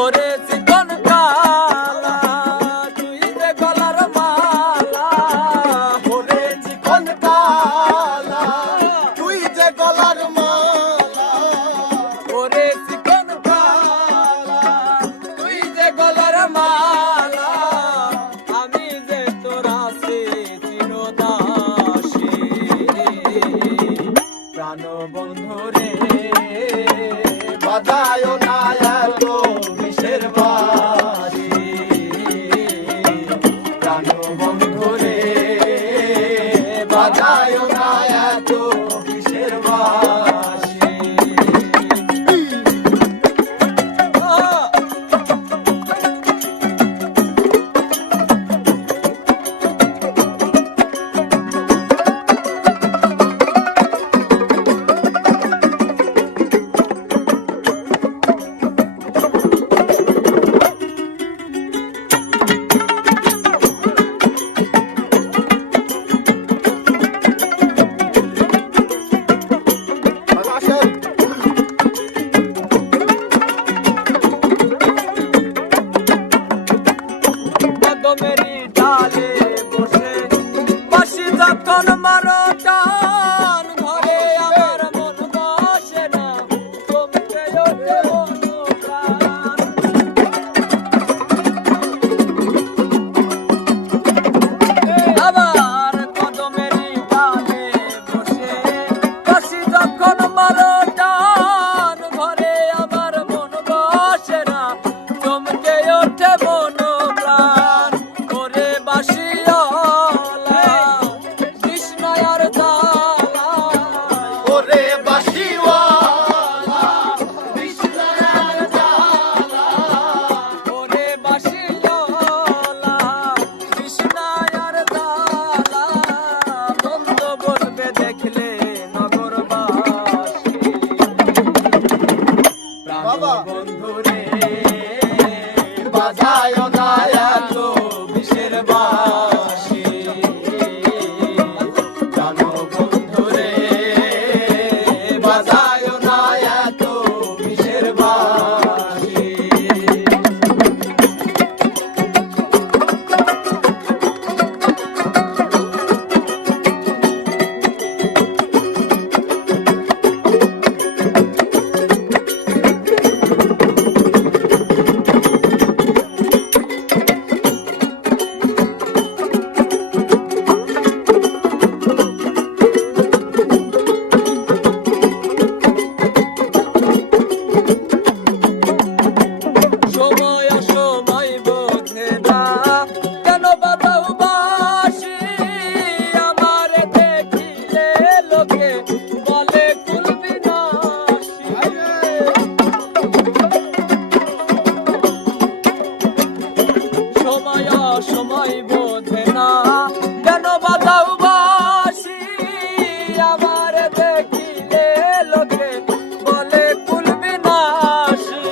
ওরে চিকন কালা তুই যে গলার মালা, ওরে চিকন কালা তুই যে গলার মালা, ওরে চিকন কালা তুই যে গলার মালা, আমি যে তোর আছি চিরদাসী। প্রাণ বন্ধু রে বাজায় না এত বিষের বাঁশি, প্রাণ বন্ধু রে বাজায় না এত বিষের বাঁশি। কদমেরই ডালে বসে বাঁশি যখন মারো টান, ঘরে আমার মন বসে না, চমকে ওঠে অনুপ্রাণ। আবার কদমেরই ডালে বসে বাঁশি যখন মারো টান, ঘরে আমার মন বসে না, চমকে ওঠে মনোপ্রাণ। ওরে বাঁশিওয়ালা কৃষ্ণয়ার জ্বালা, ওরে বাঁশিওয়ালা কৃষ্ণয়ার জ্বালা, ওরে বাঁশিওয়ালা কৃষ্ণয়ার জ্বালা, মন্দ বলবে দেখলে নগরবাসী। প্রাণ বাবা। বন্ধু রে বাজায় না এত বিষের বাঁশি, প্রাণ বন্ধু রে বাজায় না এত বিষের বাঁশি। সময় অসময় বোঝে না কেন বাজাও বাঁশি, আমারে দেখিলে লোকে বলে কুলবিনাশী। সময় অসময় বোঝে না কেন বাজাও বাঁশি, আমারে দেখিলে লোকে বলে কুলবিনাশী।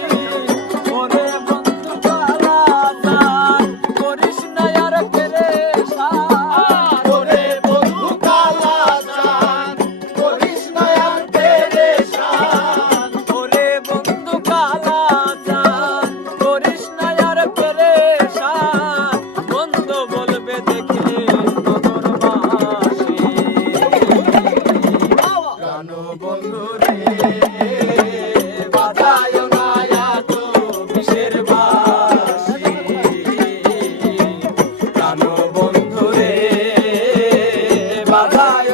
ওরে বন্ধু কালা তার করিস না আর পেরেশান, ওরে বন্ধু কালা জান করিস না আর পেরেশান, ওরে বন্ধু কালা চান করিস না আর পেরেশান, বন্ধ বলবে দেখলে নগরবাসী। প্রাণ বন্ধু রে বাজায় না এত বিষের বাঁশি, প্রাণ বন্ধু রে বাজায়